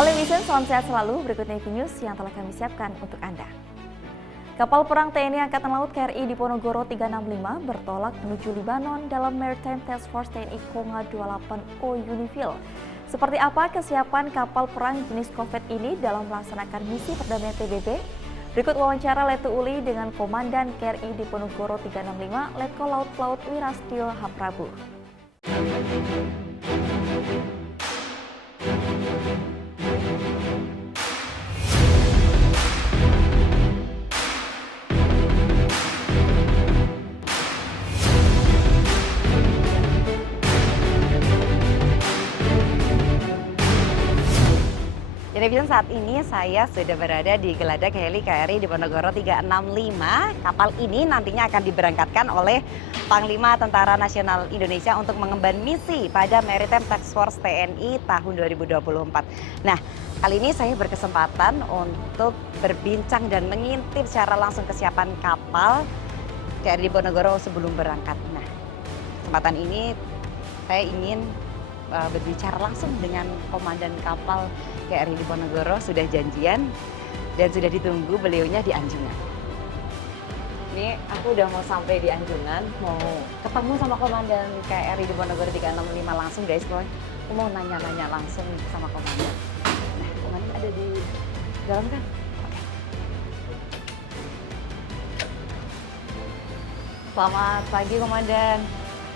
Halo Vision, salam sehat selalu. Berikut Navy News yang telah kami siapkan untuk Anda. Kapal perang TNI Angkatan Laut KRI Diponegoro 365 bertolak menuju Libanon dalam Maritime Task Force TNI Konga 28O Unifil. Seperti apa kesiapan kapal perang jenis Corvette ini dalam melaksanakan misi perdamaian PBB? Berikut wawancara Letu Uli dengan Komandan KRI Diponegoro 365 Letkol Laut Pelaut Wirastio Haprabu. Jadi saat ini saya sudah berada di Geladak Heli KRI Diponegoro 365. Kapal ini nantinya akan diberangkatkan oleh Panglima Tentara Nasional Indonesia untuk mengemban misi pada Maritime Task Force TNI tahun 2024. Nah, kali ini saya berkesempatan untuk berbincang dan mengintip secara langsung kesiapan kapal KRI Diponegoro sebelum berangkat. Nah, kesempatan ini saya ingin berbicara langsung dengan komandan kapal KRI Diponegoro. Sudah janjian dan sudah ditunggu beliaunya di Anjungan. Ini aku udah mau sampai di Anjungan, mau ketemu sama komandan KRI Diponegoro 365 langsung guys, boy. Aku mau nanya-nanya langsung sama komandan. Nah, komandan ada di dalam kan? Oke. Selamat pagi komandan.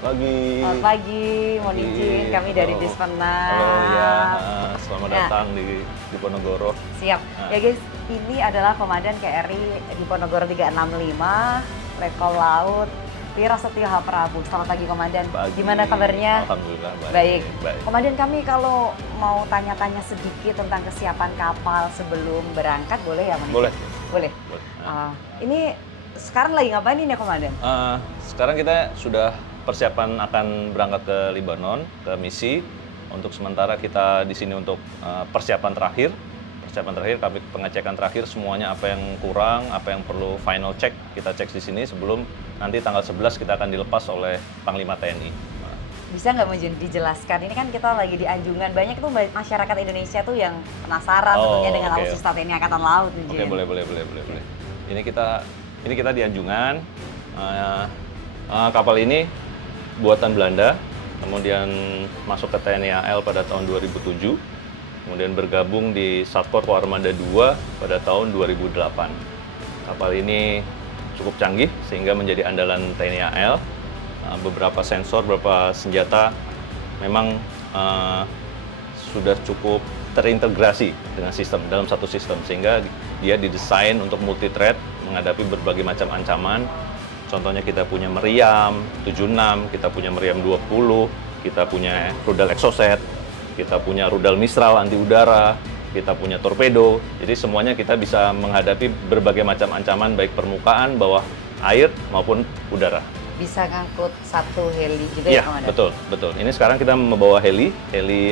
Selamat pagi, mohon izin kami dari Dispenat. Halo ya, selamat datang di Diponegoro. Siap, ya guys, ini adalah Komandan KRI Diponegoro 365, Letkol Laut Wirastio Haprabu. Selamat pagi Komandan, gimana kabarnya? Alhamdulillah baik. Komandan, kami kalau mau tanya-tanya sedikit tentang kesiapan kapal sebelum berangkat, boleh ya? Boleh. Boleh. Ini sekarang lagi ngapain ini ya Komandan? Sekarang kita sudah persiapan akan berangkat ke Libanon, ke misi. Untuk sementara kita di sini untuk persiapan terakhir, kami pengecekan terakhir semuanya apa yang kurang, apa yang perlu final check, kita cek di sini sebelum nanti tanggal 11 kita akan dilepas oleh Panglima TNI. Bisa nggak dijelaskan, ini kan kita lagi di Anjungan, banyak tuh masyarakat Indonesia tuh yang penasaran tentunya dengan alutsista TNI Angkatan Laut. Oke, boleh. Ini kita di Anjungan. Kapal ini buatan Belanda, kemudian masuk ke TNI AL pada tahun 2007, kemudian bergabung di Satkorpo Armada 2 pada tahun 2008. Kapal ini cukup canggih sehingga menjadi andalan TNI AL. Beberapa sensor, beberapa senjata memang sudah cukup terintegrasi dengan sistem, dalam satu sistem, sehingga dia didesain untuk multi threat menghadapi berbagai macam ancaman. Contohnya kita punya meriam 76, kita punya meriam 20, kita punya rudal exocet, kita punya rudal Mistral anti udara, kita punya torpedo. Jadi semuanya kita bisa menghadapi berbagai macam ancaman baik permukaan, bawah air maupun udara. Bisa ngangkut satu heli gitu ya, Komandan? Betul. Ini sekarang kita membawa heli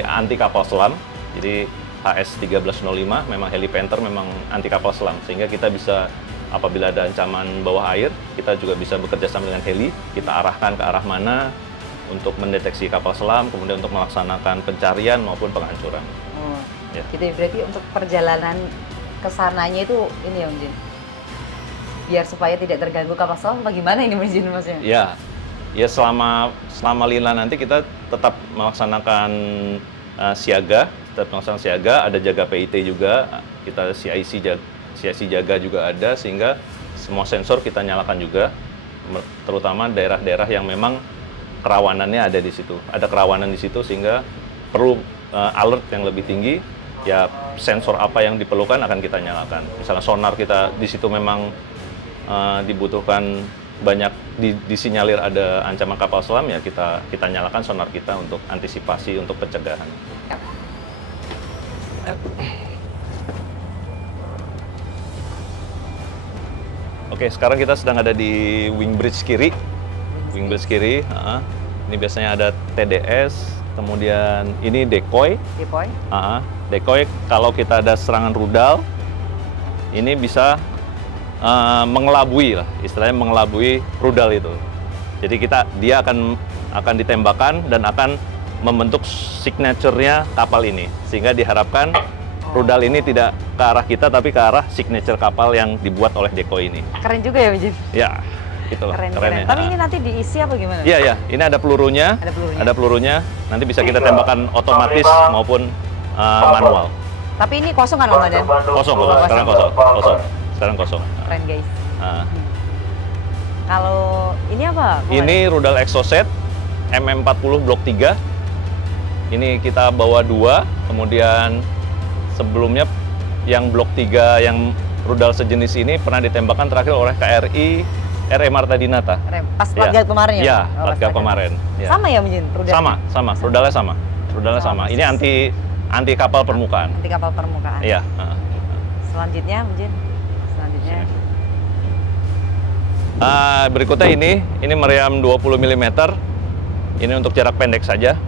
anti kapal selam. Jadi HS-1305 memang heli Panther, memang anti kapal selam, sehingga kita bisa apabila ada ancaman bawah air, kita juga bisa bekerja sama dengan heli, kita arahkan ke arah mana untuk mendeteksi kapal selam, kemudian untuk melaksanakan pencarian maupun penghancuran. Ya. Gitu, berarti untuk perjalanan ke sananya itu ini ya, Om Jin? Biar supaya tidak terganggu kapal selam, bagaimana ini Om Jin maksudnya? Ya selama lila nanti kita tetap melaksanakan siaga, ada jaga PIT juga, kita CIC jaga juga ada, sehingga semua sensor kita nyalakan juga, terutama daerah-daerah yang memang kerawanannya ada di situ. Ada kerawanan di situ sehingga perlu alert yang lebih tinggi. Ya sensor apa yang diperlukan akan kita nyalakan. Misalnya sonar kita di situ memang dibutuhkan banyak disinyalir ada ancaman kapal selam, ya kita nyalakan sonar kita untuk antisipasi, untuk pencegahan. Oke, sekarang kita sedang ada di wing bridge kiri. Ini biasanya ada TDS, kemudian ini decoy. Decoy kalau kita ada serangan rudal, ini bisa mengelabui lah, istilahnya mengelabui rudal itu. Jadi dia akan ditembakkan dan akan membentuk signature-nya kapal ini, sehingga diharapkan rudal ini tidak ke arah kita, tapi ke arah signature kapal yang dibuat oleh Deco ini. Keren juga ya, Mijin? Ya, itulah Keren. kerennya. Tapi ini nanti diisi apa gimana? Iya, iya. Ini ada pelurunya. Ada pelurunya. Nanti bisa kita tembakan otomatis maupun manual. Tapi ini kosong kan, Komandan? Kosong. Sekarang kosong. Keren, guys. Nah, Kalau ini apa, Komandan? ini rudal Exocet MM40 Blok 3. Ini kita bawa 2, kemudian sebelumnya yang Blok 3 yang rudal sejenis ini pernah ditembakkan terakhir oleh KRI RE Marta Dinata. Keren. Pas Ya. Latgab kemarin ya? Iya, Oh, Latgab kemarin. Ya. Sama ya, Mijin? Rudal? Sama. Rudalnya sama. Sama. Ini anti kapal permukaan. Nanti kapal permukaan. Iya. Selanjutnya, Mijin? Selanjutnya. Berikutnya ini meriam 20 mm. Ini untuk jarak pendek saja,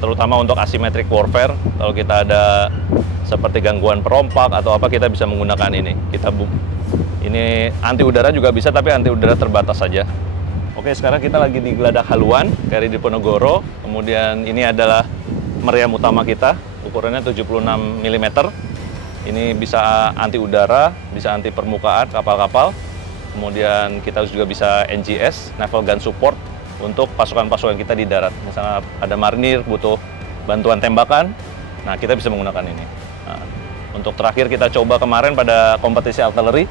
terutama untuk asymmetric warfare. Kalau kita ada seperti gangguan perompak atau apa, kita bisa menggunakan ini. Ini anti udara juga bisa, tapi anti udara terbatas saja. Oke, sekarang kita lagi di Geladak Haluan, KRI Diponegoro. Kemudian ini adalah meriam utama kita, ukurannya 76 mm. Ini bisa anti udara, bisa anti permukaan kapal-kapal. Kemudian kita juga bisa NGS, Naval Gun Support, untuk pasukan-pasukan kita di darat. Misalnya ada marinir butuh bantuan tembakan, nah kita bisa menggunakan ini. Nah, untuk terakhir kita coba kemarin pada kompetisi artileri.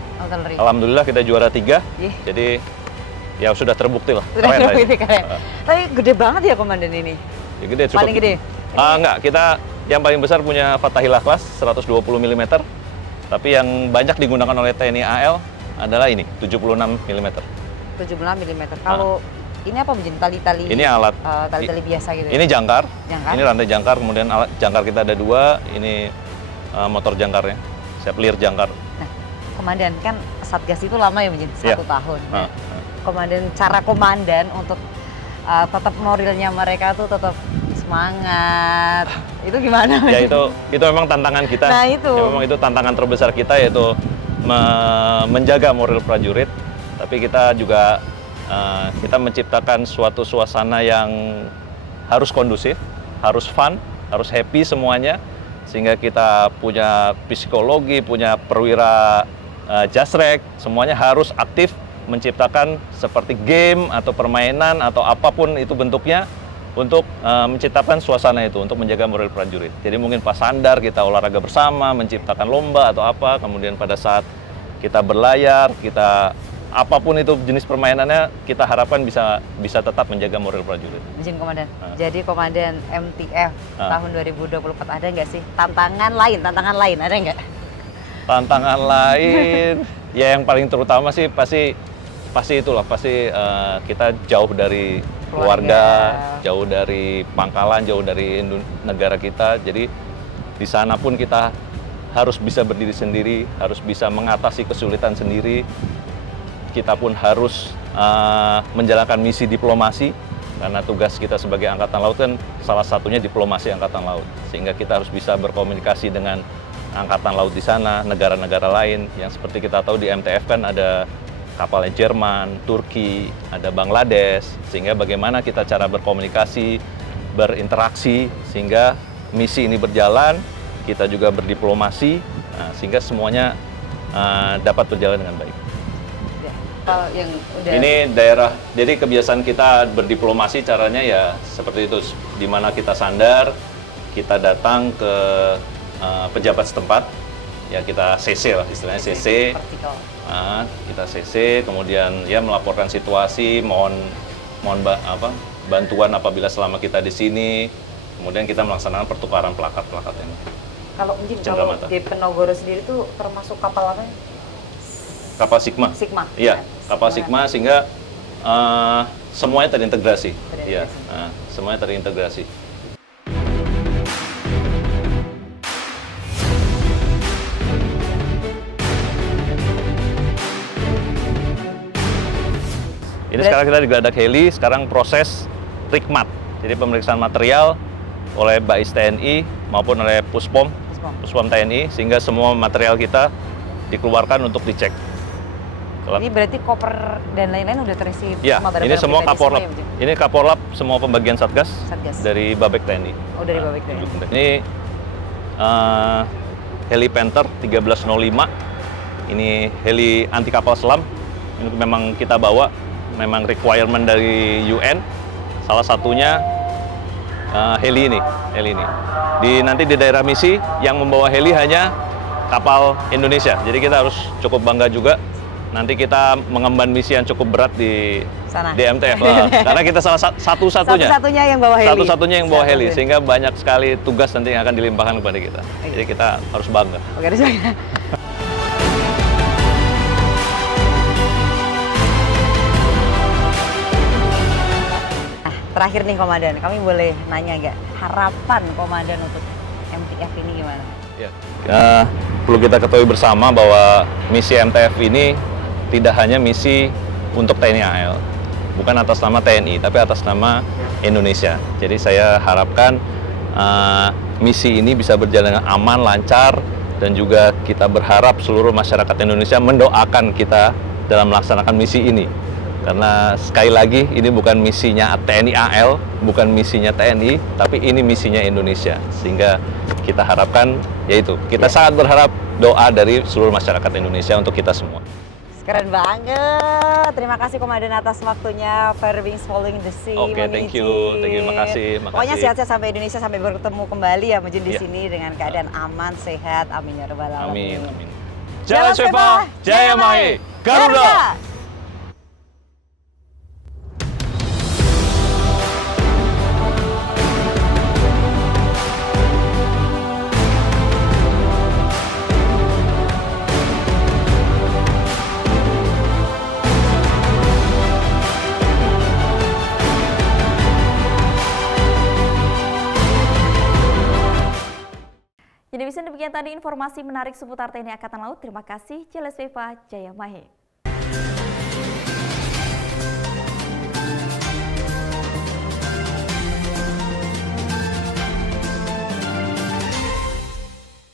Alhamdulillah kita juara 3. Jadi ya sudah terbukti lah. Keren. Tapi gede banget ya, Komandan, ini? Ya, gede, cukup. Paling gede? Enggak, kita yang paling besar punya Fathahillah Class 120 mm. Tapi yang banyak digunakan oleh TNI AL adalah ini 76 mm. 76 mm. Kalau ini apa, Mijin? Tali-tali? Ini alat tali-tali biasa gitu ya? Ini jangkar. Jangkar? Ini rantai jangkar, kemudian alat jangkar kita ada 2. Ini motor jangkarnya. Saya pelir jangkar. Nah, Komandan, kan Satgas itu lama ya, Mijin? 1 tahun. Nah, Komandan, cara Komandan untuk tetap moralnya mereka tuh tetap semangat. Itu gimana, Mijin? Ya itu memang tantangan kita. Nah, itu. Ya, memang itu tantangan terbesar kita, yaitu menjaga moral prajurit. Tapi kita juga kita menciptakan suatu suasana yang harus kondusif, harus fun, harus happy semuanya, sehingga kita punya psikologi, punya perwira jasrek, semuanya harus aktif menciptakan seperti game atau permainan atau apapun itu bentuknya untuk menciptakan suasana itu, untuk menjaga moral prajurit. Jadi mungkin pas sandar kita olahraga bersama, menciptakan lomba atau apa, kemudian pada saat kita berlayar, kita apapun itu jenis permainannya, kita harapkan bisa tetap menjaga moral prajurit. Izin, Komandan. Jadi Komandan MTF tahun 2024 ada nggak sih tantangan lain ada nggak? Tantangan lain, ya yang paling terutama sih pasti kita jauh dari keluarga, jauh dari pangkalan, jauh dari negara kita. Jadi di sana pun kita harus bisa berdiri sendiri, harus bisa mengatasi kesulitan sendiri. Kita pun harus menjalankan misi diplomasi, karena tugas kita sebagai Angkatan Laut kan salah satunya diplomasi Angkatan Laut. Sehingga kita harus bisa berkomunikasi dengan Angkatan Laut di sana, negara-negara lain. Yang seperti kita tahu di MTF kan ada kapalnya Jerman, Turki, ada Bangladesh. Sehingga bagaimana kita cara berkomunikasi, berinteraksi, sehingga misi ini berjalan, kita juga berdiplomasi, sehingga semuanya dapat berjalan dengan baik. Kalau yang udah... Ini daerah, jadi kebiasaan kita berdiplomasi caranya ya seperti itu, di mana kita sandar, kita datang ke pejabat setempat, ya kita CC lah istilahnya, CC. Kita CC, kemudian ya melaporkan situasi, mohon bantuan apabila selama kita di sini, kemudian kita melaksanakan pertukaran plakat-plakat ini. Kalau di Penogoro sendiri itu termasuk kapal apa? Kapal Sigma. Iya, kapal Sigma, sehingga semuanya terintegrasi. Iya, semuanya terintegrasi. Ini sekarang kita di Geladak Heli, sekarang proses rikmat. Jadi pemeriksaan material oleh Bais TNI maupun oleh Puspom TNI, sehingga semua material kita dikeluarkan untuk dicek. Ini berarti koper dan lain-lain udah terisi ya, semua barang-barang ini semua Kaporlap. ya, Ini Kaporlap semua pembagian Satgas dari Babek TNI. Oh, dari Babek TNI. Ini heli Panther 1305. Ini heli anti kapal selam. Ini memang kita bawa, memang requirement dari UN. Salah satunya heli ini. Nanti di daerah misi yang membawa heli hanya kapal Indonesia. Jadi kita harus cukup bangga juga. Nanti kita mengemban misi yang cukup berat di Sana. DMTF. Karena kita salah satu-satunya. Satu-satunya yang bawa heli. Satu-satunya yang bawa heli, sehingga banyak sekali tugas nanti yang akan dilimpahkan kepada kita. Jadi kita harus bangga. Oke, saya. Terakhir nih Komandan, kami boleh nanya nggak harapan Komandan untuk MTF ini gimana? Ya. Perlu kita ketahui bersama bahwa misi MTF ini tidak hanya misi untuk TNI AL, bukan atas nama TNI, tapi atas nama Indonesia. Jadi saya harapkan misi ini bisa berjalan dengan aman, lancar, dan juga kita berharap seluruh masyarakat Indonesia mendoakan kita dalam melaksanakan misi ini. Karena sekali lagi ini bukan misinya TNI AL, bukan misinya TNI, tapi ini misinya Indonesia. Sehingga kita harapkan, yaitu kita sangat berharap doa dari seluruh masyarakat Indonesia untuk kita semua. Keren banget. Terima kasih Komandan atas waktunya. Fire Wings Following the Sea. Oke, thank you, makasih. Pokoknya sehat-sehat sampai Indonesia, sampai bertemu kembali ya Mujin di Iya. sini dengan keadaan aman, sehat. Amin ya rabbal alamin. Amin. Jaya Seva, Jaya Mahe, Garuda. Jadi bisa demikian tadi informasi menarik seputar TNI Angkatan Laut. Terima kasih. Jaya Seva, Jaya Mahe.